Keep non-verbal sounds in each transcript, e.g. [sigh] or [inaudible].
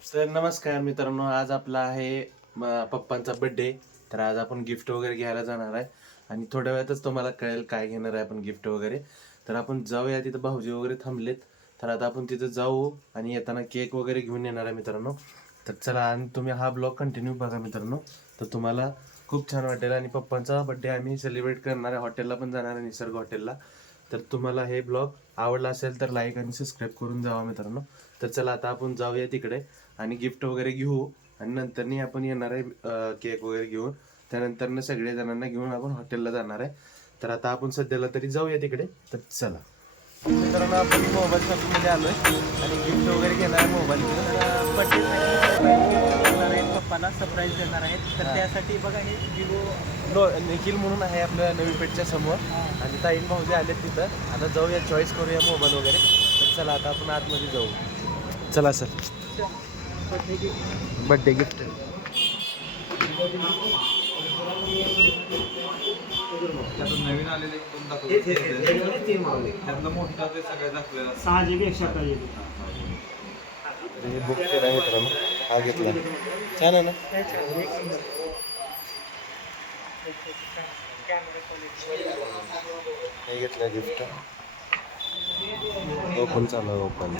Sir नमस्कार मित्रांनो. आज आपला आहे पप्पांचा बर्थडे तर आज आपण गिफ्ट वगैरे घ्यायला जाणार आहे. आणि थोड्या वेळातच तुम्हाला कळेल काय घेणार आहे आपण गिफ्ट वगैरे. तर आपण जाऊया तिथं. भाऊजी वगैरे थांबलेत. तर आता आपण तिथं जाऊ आणि येताना केक वगैरे घेऊन येणार आहे मित्रांनो. तर चला आणि तुम्ही हा ब्लॉग कंटिन्यू बघा मित्रांनो. तर तुम्हाला खूप छान वाटेल. आणि पप्पांचा बर्थडे आम्ही सेलिब्रेट करणार आहे. हॉटेलला पण जाणार आहे निसर्ग हॉटेलला तर तुम्हाला हे ब्लॉग आवडला असेल तर लाईक आणि सबस्क्राईब करून जावा मित्रांनो. तर चला आता आपण जाऊया तिकडे. आणि गिफ्ट वगैरे घेऊ आणि नंतरनी आपण येणार आहे केक वगैरे घेऊन. त्यानंतर सगळे जणांना घेऊन आपण हॉटेलला जाणार आहे. तर आता आपण सध्याला तरी जाऊया तिकडे. तर चला. मित्रांनो आपण मोबाईल शॉपिंगमध्ये आलोय आणि गिफ्ट वगैरे घेणार आहे मोबाईल बर्थडे पप्पाला सरप्राईज देणार आहेत. तर. त्यासाठी बघा हे विवो नो निखिल म्हणून आहे आपल्या नवी पेठच्या समोर. आणि ताईन भाऊजी आले तिथं. आता जाऊया चॉईस करूया मोबाईल वगैरे. तर चला आता आपण आतमध्ये जाऊ. चला सर बर्थडे गिफ्ट त्यातून नवीन आलेले दोन दाखवले. त्यातलं मोठा ते सगळ्यात दाखवलेला सहाशे एकशे अकरा हे बुक केला मित्रांनो. हा घेतला. छान आहे ना? हे घेतलं गिफ्ट ओपन चालू आहे ओपन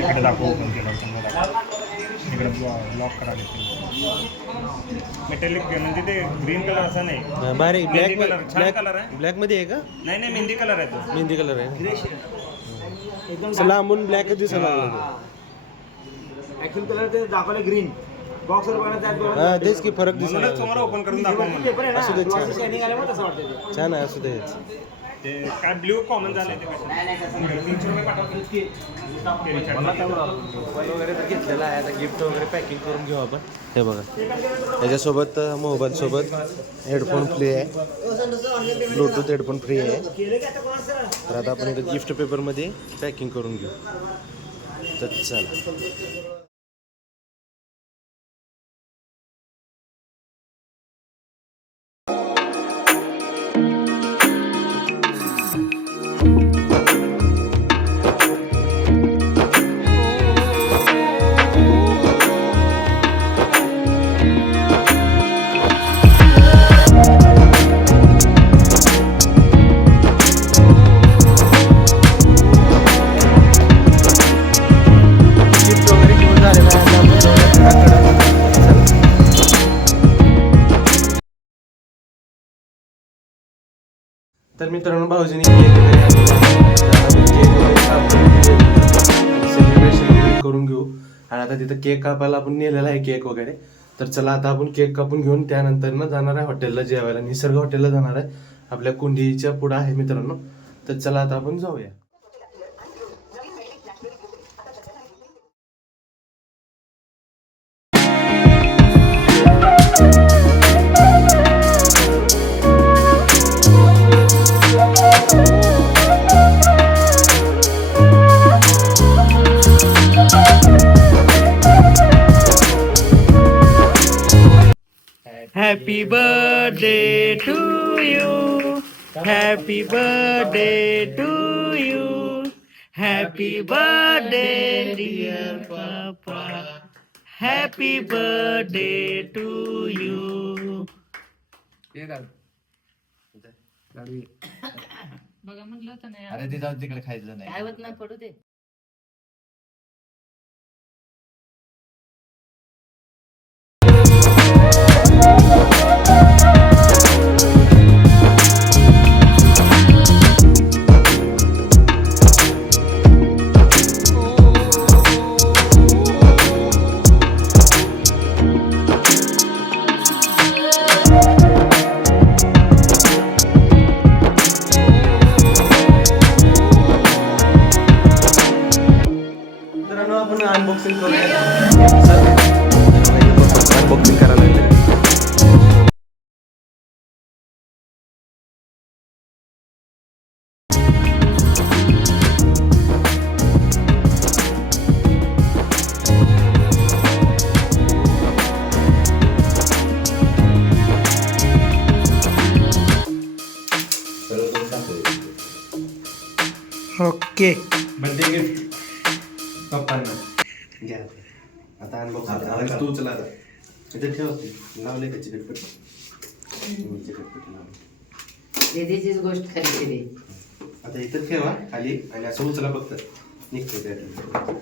इकडे दाखव ओपन केलं दाखव इकडे ब्लॉक करायला मेटॅलिक म्हणजे ते ग्रीन कलर असा नाही. मेहंदी ब्लॅक color, छान color आहे. ब्लॅकमध्ये आहे का? नाही नाही मेहंदी कलर आहे तो. मेहंदी कलर आहे? लांबून ब्लॅक दिसायला लागला. ऍक्च्युअल कलर ते दाखवले ग्रीन बॉक्स वर बघा त्यात तो. हा तेच की फरक तुम्हाला ओपन करून दाखव असू दे, छान. छान आहे असू दे. ते काय ब्ल्यू कॉमन झालंय ते कसं तीनशे रुपये पाठवतील. की. मोबाईल वगैरे तर घेतलेला आहे. आता गिफ्ट वगैरे पॅकिंग करून घेऊ आपण. हे बघा. त्याच्यासोबत मोबाईल सोबत हेडफोन फ्री आहे. ब्लूटूथ हेडफोन फ्री आहे. तर आता आपण इथं गिफ्ट पेपरमध्ये पॅकिंग करून घेऊ. तर चला. तर मित्रांनो भाऊजीने केक सेलिब्रेशन करून घेऊ. आणि आता तिथं केक कापायला आपण नेलेला आहे केक वगैरे. तर चला आता आपण केक कापून घेऊन त्यानंतर ना जाणार आहे हॉटेलला जेवायला. निसर्ग हॉटेलला जाणार आहे. आपल्या कुंडीच्या पुढं आहे मित्रांनो. तर चला आता आपण जाऊया. Happy birthday to you happy birthday to you happy birthday dear पप्पा हॅपी बर्थडे टू यू बघा म्हटलं होतं नाही अरे ते जाऊ तिकडे खायचं नाही. होत नाही पडू दे. अनबॉक्सिंग अनबॉक्सिंग करायला लागले. ओके. Birthday gift. पप्पांना. घ्या. आता अनबॉक्स तू चला आता इथे ठेव. लावले का चिकटपट्टी लावली दीदीचीच गोष्ट खरी केली. आता इथं ठेवा खाली. आणि असं उचला फक्त. निघते त्यातून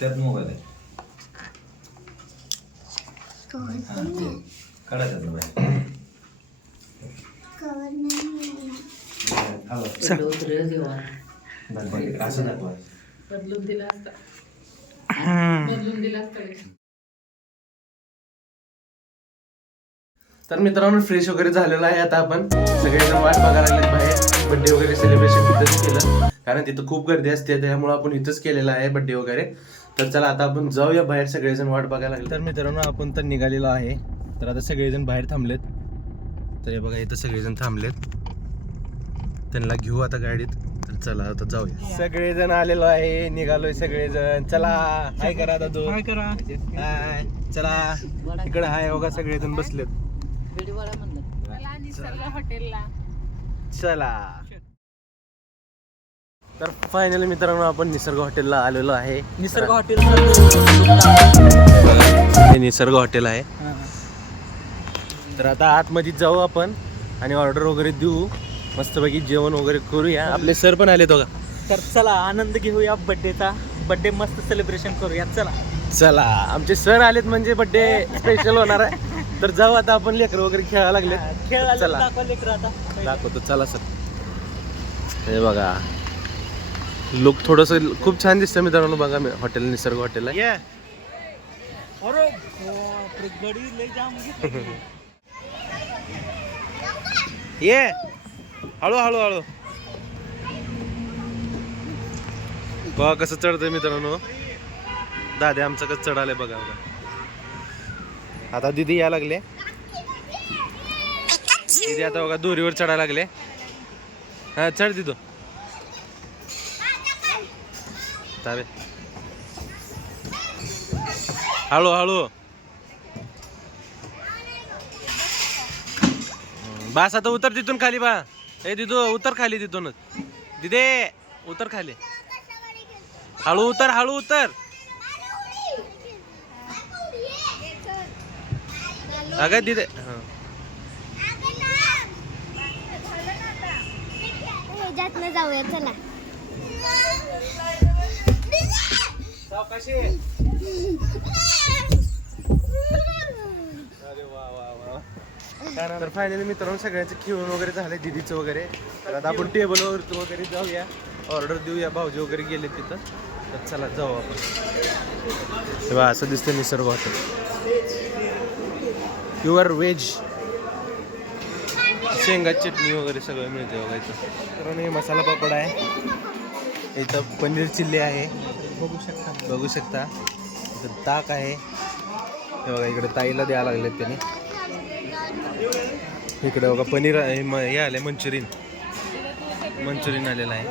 त्यात मोबाईल आहे. काढा त्यातलं बाहेर उतरलं देवा असं दाखवा बदलून दिला असता. बदलून दिला असता तर मित्रांनो फ्रेश वगैरे झालेलं आहे आता आपण. सगळेजण वाट बघायला लागले बाहेर. बर्थडे वगैरे सेलिब्रेशन तिथंच केलं. कारण तिथं खूप गर्दी असते त्यामुळे आपण इथंच केलेलं आहे बर्थडे वगैरे. तर चला आता आपण जाऊया बाहेर. सगळेजण वाट बघायला लागले तर मित्रांनो आपण तर निघालेलो आहे. तर आता सगळेजण बाहेर थांबलेत. तर हे बघा इथं सगळेजण थांबलेत. त्यांना घेऊ आता गाडीत. तर चला आता जाऊया. सगळेजण आलेलो आहे निघालोय सगळेजण. चला हाय करा दादू काय करा. हाय. चला इकडे हाय बघा बसलेत. मला निसर्ग हॉटेलला. चला. तर फायनली मित्रांनो आपण निसर्ग हॉटेलला आलेलो आहे. निसर्ग हॉटेल हे निसर्ग हॉटेल आहे. तर आता आतमध्ये जाऊ आपण आणि ऑर्डर वगैरे देऊ. मस्तपैकी जेवण वगैरे करूया. आपले सर पण आले बघा. तर चला आनंद घेऊया बर्थडेचा बर्थडे मस्त सेलिब्रेशन करूया. चला. चला. आमचे सर आलेत म्हणजे बर्थडे स्पेशल होणार आहे. तर जाऊ आता आपण लेकर वगैरे खेळायला लागले खेळ चला. दाखवा लेकर आता. दाखवतो. चला सर. हे बघा. लुक थोडस खूप छान दिसतं मित्रांनो. बघा मी हॉटेल निसर्ग हॉटेल आहे. अरे बापरे, गडी लय जाम घेतली. ये [laughs] हळू हळू हळू. बघा कसं चढतंय मित्रांनो. दादा आमचं कसं चढालंय बघा बघा. आता दिदी या लागले. दिदी आता बघा दोरीवर चढायला लागले. हा चढ दिदो ताबे. हळू हळू. बास आता उतर तिथून खाली बा. ए दिदो उतर खाली तिथूनच दिदे उतर खाली. हळू उतर हळू उतर. अगं दिदे हं. ह्याच्यातनं जाऊया चला. तर फायनली मित्रांनो सगळ्यांचे खेळून वगैरे झाले दिदीचं वगैरे. तर आता आपण टेबलवर वगैरे जाऊया. ऑर्डर देऊया भाऊजी वगैरे गेले तिथं. तर चला जाऊ आपण. तेव्हा असं दिसतं निसर्ग हॉटेल प्युअर व्हेज शेंगा चटणी वगैरे सगळं मिळते बघा इथं. तर हे मसाला पापड आहे. इथं पनीर चिल्ली आहे. बघू शकता. बघू शकता. इथं ताक आहे. हे बघा इकडे ताईला द्यायला लागलेत त्याने. इकडे बघा पनीर हे म- हे आले मंचुरियन. मंचुरियन आलेलं आहे.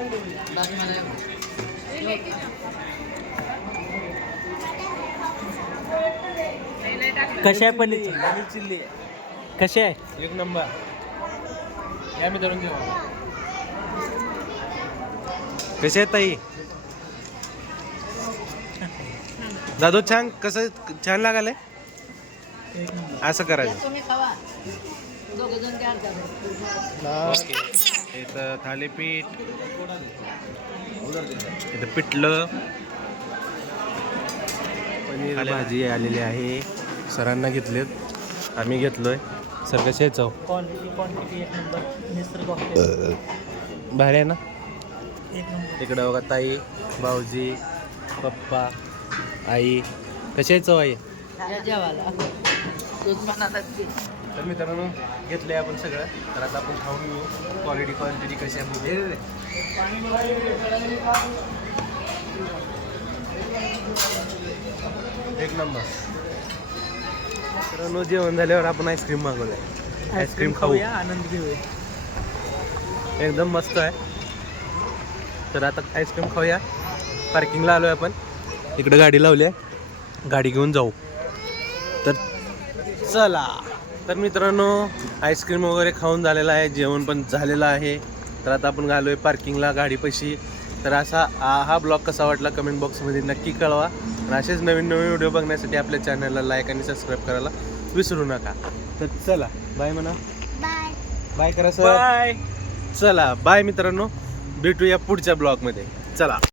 कशा आहे पनीर? पनीर चिल्ली. कसे आहे? एक नंबर. या मी धरून घेऊ. कसे आहेत ताई? दादू छान कसं छान लागाले असं करायचं. इथं थालीपीठ इथं पिठलं पनीर भाजी आलेली आहे. सरांना घेतलेत. आम्ही घेतलोय. सर कसे आहे चव क्वांटिटी क्वांटिटी एक नंबर निसर्ग हॉटेल भारी आहे ना. एक नंबर इकडं बघा ताई भाऊजी पप्पा आई. कशी आहे चव आई तर मित्रांनो घेतलंय आपण सगळं. तर आता आपण खाऊन घेऊ. क्वालिटी क्वांटिटी कशी आहे रे. एक नंबर मित्रांनो जेवण झाल्यावर आपण आईस्क्रीम मागवलंय. आईस्क्रीम खाऊ. खाऊया आनंद घेऊया. एकदम मस्त आहे. तर आता आईस्क्रीम खाऊया. पार्किंगला आलोय आपण. इकडे गाडी लावली आहे. गाडी घेऊन जाऊ. तर चला. तर मित्रांनो आईस्क्रीम वगैरे खाऊन झालेला आहे जेवण पण झालेलं आहे. तर आता आपण घालोय पार्किंगला गाडीपाशी. तर असा हा ब्लॉग कसा वाटला कमेंट बॉक्समध्ये नक्की कळवा. आणि असेच नवीन नवीन व्हिडिओ बघण्यासाठी आपल्या चॅनलला लाईक आणि सबस्क्राईब करायला विसरू नका. तर चला बाय म्हणा. बाय बाय करा सर बाय चला बाय मित्रांनो. भेटूया पुढच्या ब्लॉगमध्ये चला.